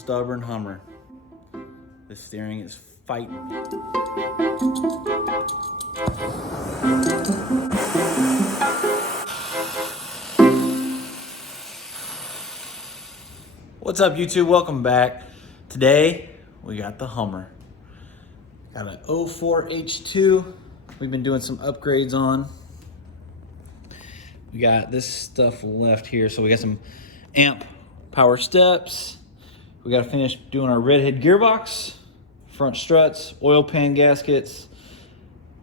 stubborn Hummer. The steering is fighting. What's up, YouTube? Welcome back. Today we got the Hummer. Got an 04 H2. We've been doing some upgrades on. We got this stuff left here. So we got some amp power steps. We got to finish doing our redhead gearbox, front struts, oil pan gaskets.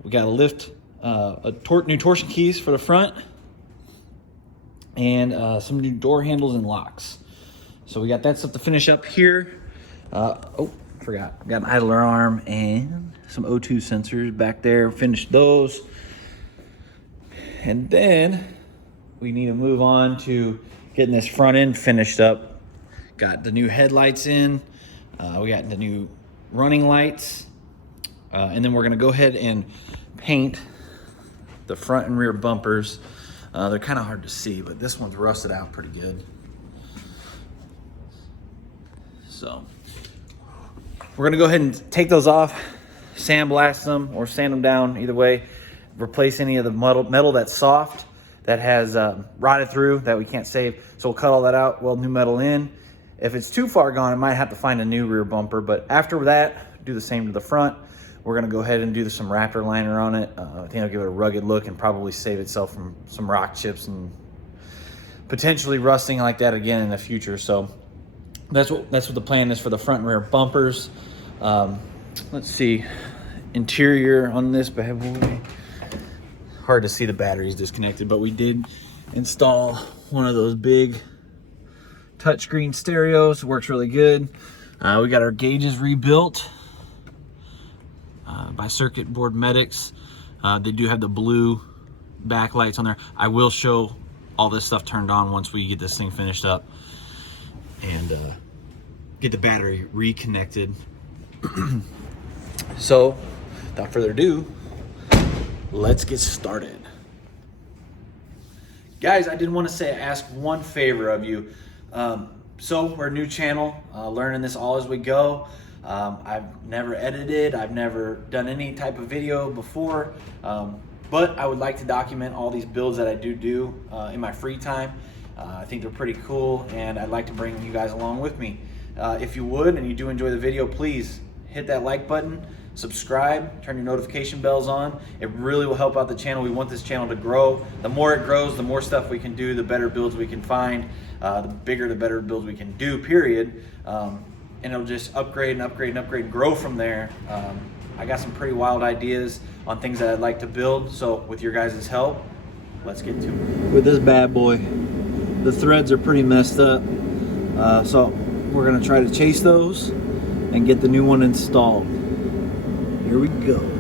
We got to lift new torsion keys for the front, and some new door handles and locks. So we got that stuff to finish up here. Forgot. Got an idler arm and some O2 sensors back there. Finished those. And then we need to move on to getting this front end finished up. Got the new headlights in. We got the new running lights. And then we're gonna go ahead and paint the front and rear bumpers. They're kind of hard to see, but this one's rusted out pretty good. So we're gonna go ahead and take those off, sandblast them or sand them down, either way. Replace any of the metal that's soft, that has rotted through, that we can't save. So we'll cut all that out, weld new metal in. If it's too far gone, I might have to find a new rear bumper, but after that, do the same to the front. We're gonna go ahead and do some Raptor liner on it. I think it'll give it a rugged look and probably save itself from some rock chips and potentially rusting like that again in the future. So that's what the plan is for the front and rear bumpers. Let's see, interior on this bad boy. Hard to see, the battery's disconnected, but we did install one of those big touchscreen stereos. Works really good. We got our gauges rebuilt by Circuit Board Medics. They do have the blue backlights on there. I will show all this stuff turned on once we get this thing finished up and get the battery reconnected. So without further ado, let's get started. Guys, I did want to ask one favor of you. So we're a new channel, learning this all as we go. I've never edited, I've never done any type of video before, but I would like to document all these builds that I do in my free time. I think they're pretty cool, and I'd like to bring you guys along with me. If you would, and you do enjoy the video, please hit that like button, subscribe, turn your notification bells on. It really will help out the channel. We want this channel to grow. The more it grows, the more stuff we can do, the better builds we can find, the bigger, the better builds we can do, period. And it'll just upgrade and upgrade and upgrade and grow from there. I got some pretty wild ideas on things that I'd like to build. So with your guys' help, let's get to it. With this bad boy, the threads are pretty messed up. So we're gonna try to chase those and get the new one installed. Here we go.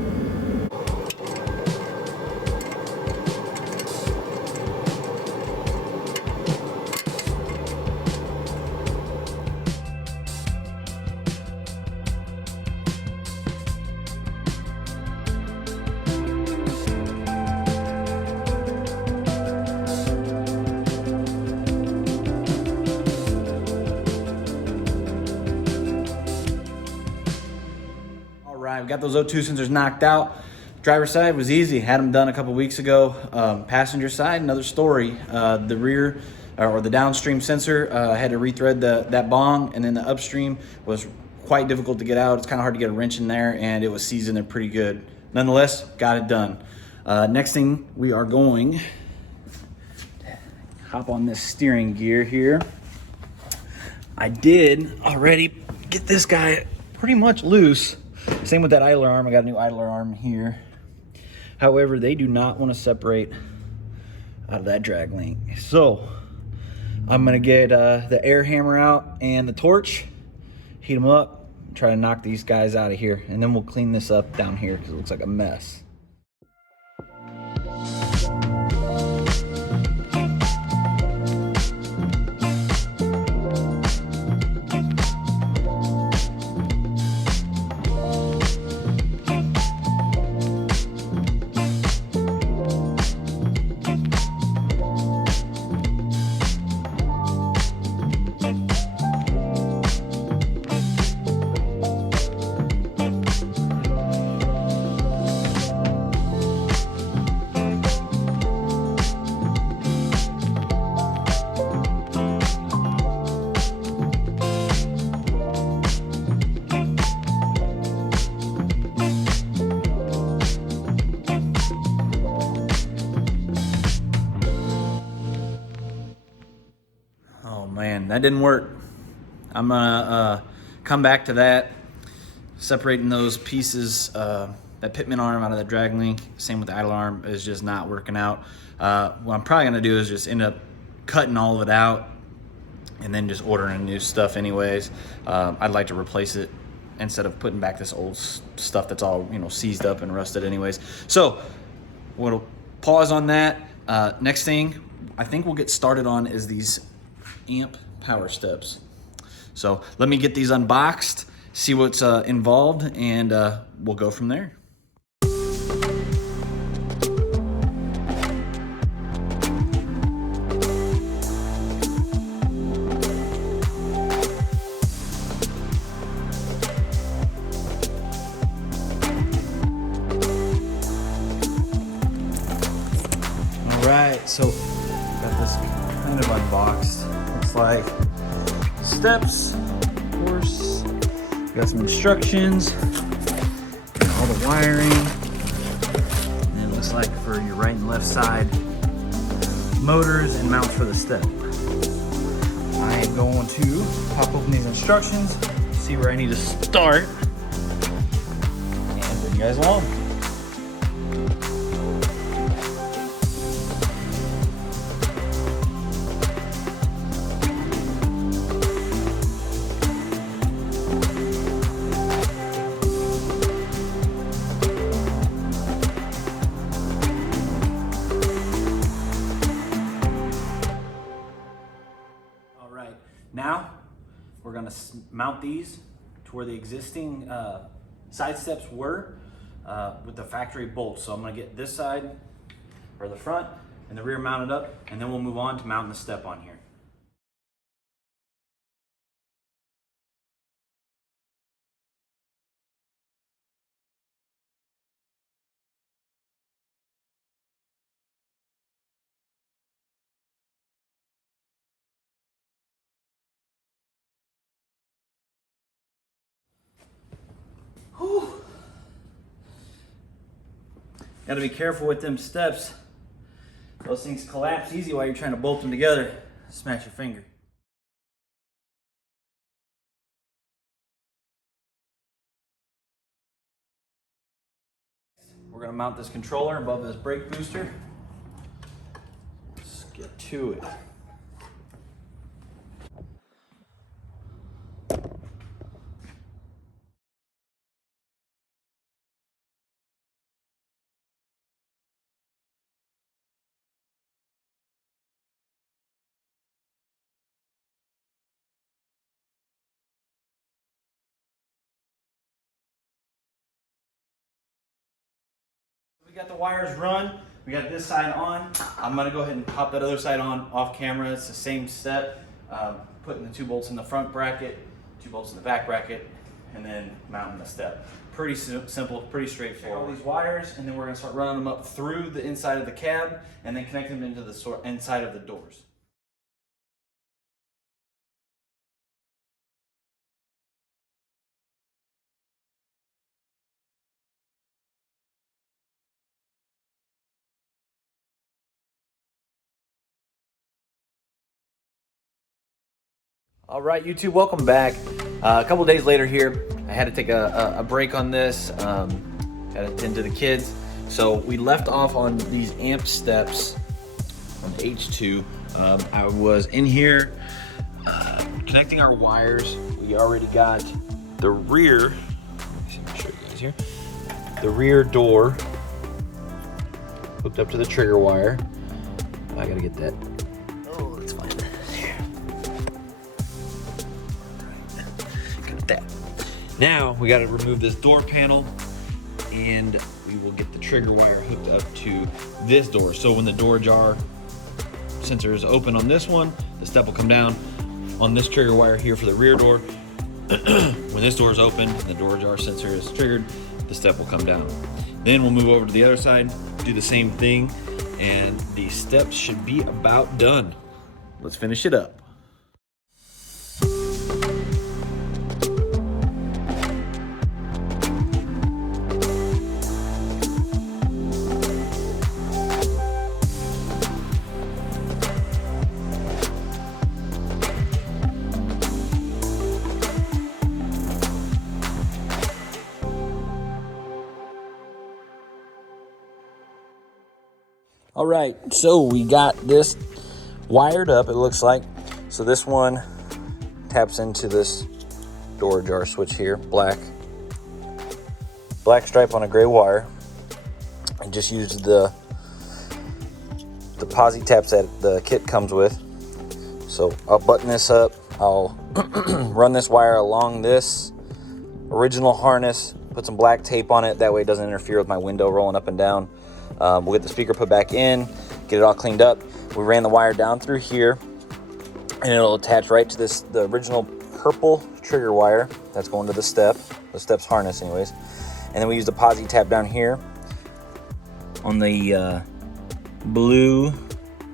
We got those O2 sensors knocked out. Driver's side was easy, had them done a couple weeks ago. Passenger side, another story. The rear or the downstream sensor, I had to rethread that bong, and then the upstream was quite difficult to get out. It's kind of hard to get a wrench in there, and it was seizing there pretty good. Nonetheless, got it done. Next thing, we are going to hop on this steering gear here. I did already get this guy pretty much loose. Same with that idler arm. I got a new idler arm here. However, they do not want to separate out of that drag link. So I'm gonna get the air hammer out and the torch, heat them up, try to knock these guys out of here, and then we'll clean this up down here because it looks like a mess. man, that didn't work. I'm gonna come back to that, separating those pieces. That pitman arm out of the drag link, same with the idle arm, is just not working out. What I'm probably gonna do is just end up cutting all of it out and then just ordering new stuff anyways. I'd like to replace it instead of putting back this old stuff that's all, you know, seized up and rusted anyways. So we'll pause on that. Next thing I think we'll get started on is these amp power steps. So let me get these unboxed, see what's involved, and we'll go from there. All right, so got this kind of unboxed. Looks like steps, of course. Got some instructions, got all the wiring, and it looks like for your right and left side motors and mounts for the step. I am going to pop open these instructions, see where I need to start, and bring you guys along. Now, we're gonna mount these to where the existing side steps were with the factory bolts. So I'm gonna get this side, or the front, and the rear mounted up, and then we'll move on to mounting the step on here. Whew. Gotta be careful with them steps. Those things collapse easy while you're trying to bolt them together. Smash your finger. We're gonna mount this controller above this brake booster. Let's get to it. We got the wires run. We got this side on. I'm gonna go ahead and pop that other side on off camera. It's the same step. Putting the 2 bolts in the front bracket, 2 bolts in the back bracket, and then mounting the step. Pretty simple, pretty straightforward. All these wires, and then we're gonna start running them up through the inside of the cab, and then connect them into the inside of the doors. All right, YouTube, welcome back. A couple days later here, I had to take a break on this, had to attend to the kids. So we left off on these amp steps on the H2. I was in here connecting our wires. We already got the rear, let me show you guys here, the rear door hooked up to the trigger wire. I gotta get that. Oh, let's find that. That. Now we got to remove this door panel, and we will get the trigger wire hooked up to this door. So when the door jar sensor is open on this one, the step will come down on this trigger wire here for the rear door. When this door is open and the door jar sensor is triggered, the step will come down. Then we'll move over to the other side, do the same thing, and the steps should be about done. Let's finish it up. All right, so we got this wired up, it looks like. So this one taps into this door jar switch here, black stripe on a gray wire. And just used the posi taps that the kit comes with. So I'll button this up. I'll run this wire along this original harness, put some black tape on it. That way it doesn't interfere with my window rolling up and down. We'll get the speaker put back in, get it all cleaned up. We ran the wire down through here, and it'll attach right to the original purple trigger wire that's going to the step's harness anyways. And then we use the posi tap down here on the blue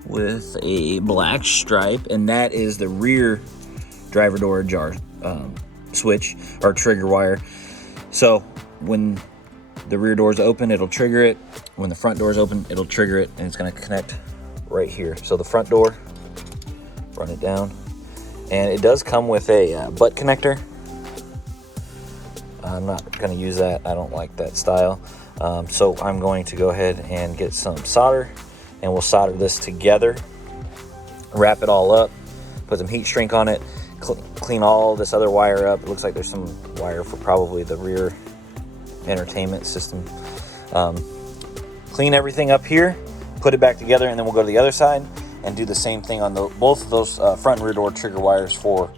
with a black stripe, and that is the rear driver door ajar switch or trigger wire. So when the rear door is open, it'll trigger it. When the front door is open, it'll trigger it, and it's going to connect right here. So the front door, run it down, and it does come with a butt connector. I'm not going to use that. I don't like that style. So I'm going to go ahead and get some solder, and we'll solder this together, wrap it all up, put some heat shrink on it, clean all this other wire up. It looks like there's some wire for probably the rear entertainment system. Clean everything up here, put it back together, and then we'll go to the other side and do the same thing on both of those front and rear door trigger wires for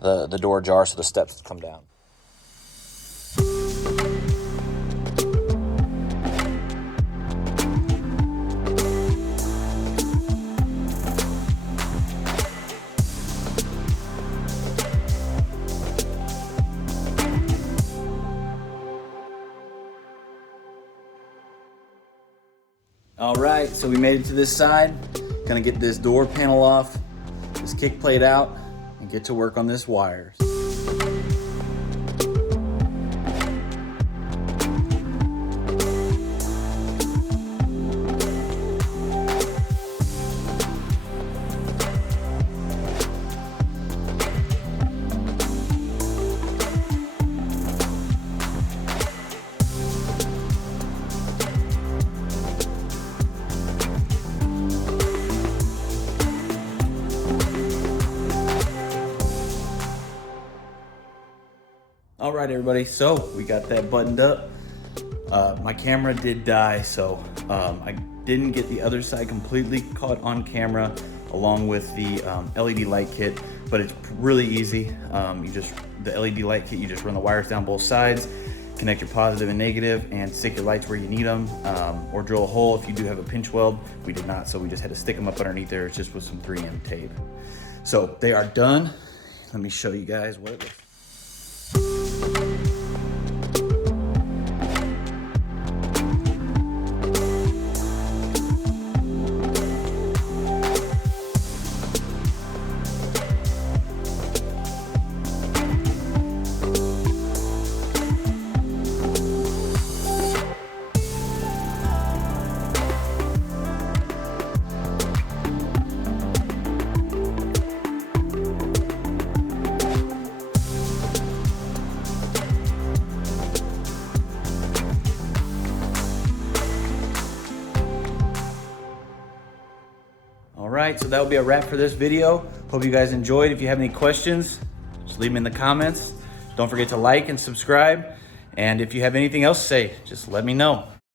the door jar, so the steps come down. All right, so we made it to this side. Gonna get this door panel off, this kick plate out, and get to work on this wires. All right, everybody, so we got that buttoned up. My camera did die, so I didn't get the other side completely caught on camera along with the LED light kit, but it's really easy. The LED light kit, you just run the wires down both sides, connect your positive and negative, and stick your lights where you need them, or drill a hole if you do have a pinch weld. We did not, so we just had to stick them up underneath there. It's just with some 3M tape. So they are done. Let me show you guys what it looks like. All right, so that will be a wrap for this video. Hope you guys enjoyed. If you have any questions, just leave them in the comments. Don't forget to like and subscribe. And if you have anything else to say, just let me know.